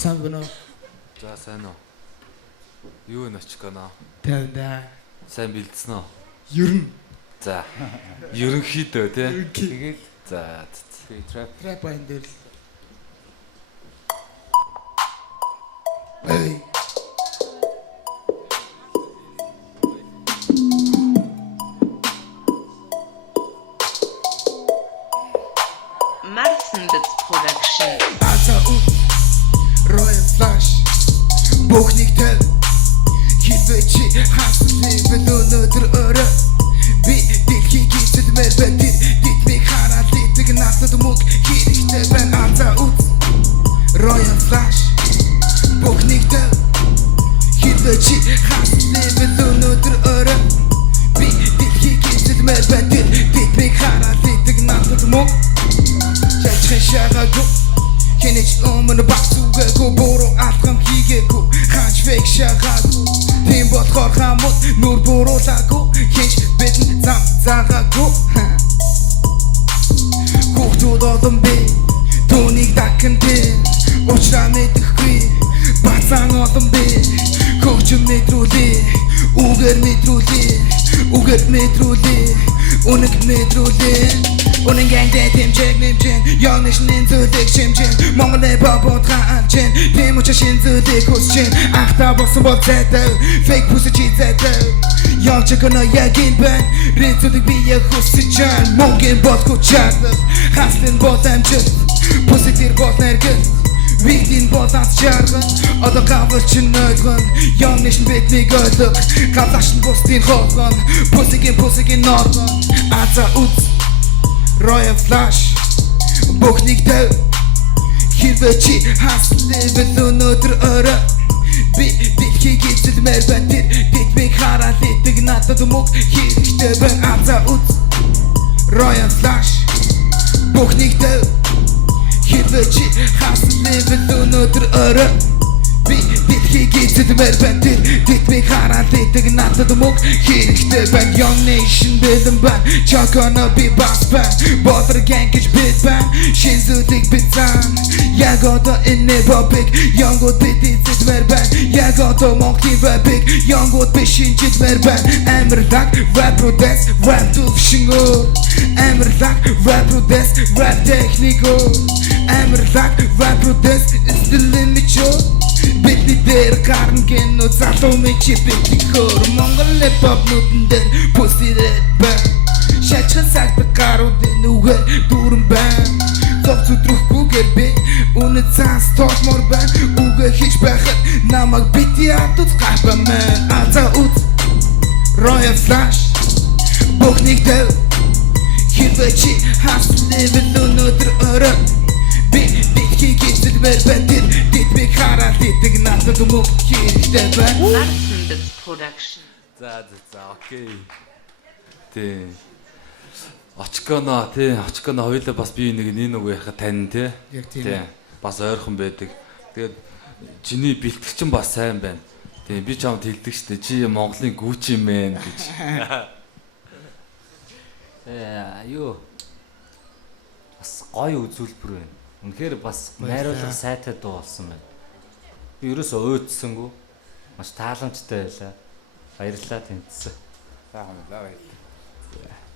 Сайн байна уу? За сайн уу. Юу энэ очконо? Тавда. Сайн бэлдсэн үү? Ерөн. За. Ерөнхийдөө тий. Тэгээд за трап байн дээр л. Эй. Marzenbits Production. Royal Flash. Бухниктэй. Хилвэчи хаслын өнөөдөр өрөө. Би дэлхийг эзэлмээр байтер дитмиг хараад идэг надад мөнгө хэрэгтэй байна. Royal Flash. Бухниктэй. Хилвэчи хаслын өнөөдөр өрөө. Би дэлхийг эзэлмээр байтер дитмиг хараад идэг надад мөнгө шагаагүй хэнийч өмнө багцуугээгүй буруу алхам хийгээгүй хаач фейк шагаагүй тийм болохоор хамт нүр буруулаагүй хинч бидэн зам заагаагүй хүүхдүүд олон би түүнийг дакэн би уучраа мэдэхгүй бацаан олон би хөгжим мэдрүүлээ үгээр мэдрүүлээ үнэг мэдрүүлээ Үнэн гэнтэй тэмчэг нэмчэн Young Nation-ийн зүйлийг шимжэн Монголын бободгаа алчэн Тийм учраас шинэ зүйлийг хүсчэн Ахта болсон бол зайтай Fake pussy чи зайтай Явж өгөнө яг энэ байна Ринцүүдийг би яг хүсэж чан Мөнгөний бодгүй чадлал Хаслын бод амжилт Pussy тэр бод нэргэн Видийн бодаас жарган Одоо гавар чин ойлгон Young Nation биднийг ойлог Гавлаш нь бусдын хоолгон Pussy-гийн норгон Аза үз Royal Flash Бухниктэй Хилвэчи хаслын өнөөдөр өрөө Би дэлхийг эзэлмээр байтер дитмиг хараад идэг надад мөнгө хэрэгтэй байна. Аза үз Royal Flash Бухниктэй Хилвэчи хаслын өнөөдөр өрөө Би дэлхийг эзэлмээр байтер дитмиг хараад идэг надад мөнгө хэрэгтэй байна. Young Nation бэлэн байна Чакана би бас байна Бодор гэнг гэж бид байна Шинэ зүйлийг бид зан Яг одоо энэ бобик Youngуд бид эзэлмээр байна Яг одоо Монголын рапик Youngуд би шинжилмээр байна Амарлаг rap protest rap төвшнгөө Амарлаг rap protest rap техникөө Амарлаг rap protest is the limit show Бидний дээр гарна гэнэ залуу мичи бидний хөр Монгол хип-хоп нүдэн дээр пүсирэд байна Шачхан сагдаг гаруудын үгээр дүүрэн байна Зов зүтрөхгүйгээр би үнэ цаас тоосмор байна Үгээ хийж байхад намайг бити атуц гайба мэн Аза үз Royal Flash Бухниктэй Хилвэчи хаслын өнөөдөр өрөө Би дэлхийг эзэлмээр байтер дитмиг хараад идэг надад мөнгө хэрэгтэй байна. Marzenbits Production. За окей. Тий. Очконо хоёулаа бас би нэг үгүй яхаа тань тий. Яг тийм. Бас ойрхон байдаг. Тэгээд чиний бэлтгэгчин бас сайн байна. Тий би чамд хэлдэг штэ чи Монголын гүүч юм ээ гэж. Юу бас гоё үзүүлбэр байна. Үнэхээр бас найруулга сайтай дуу болсон байна. Би ерөөсөө өөдсөнгөө маш тааламжтай байлаа. Баярлалаа тэнцсэн. За баярлалаа.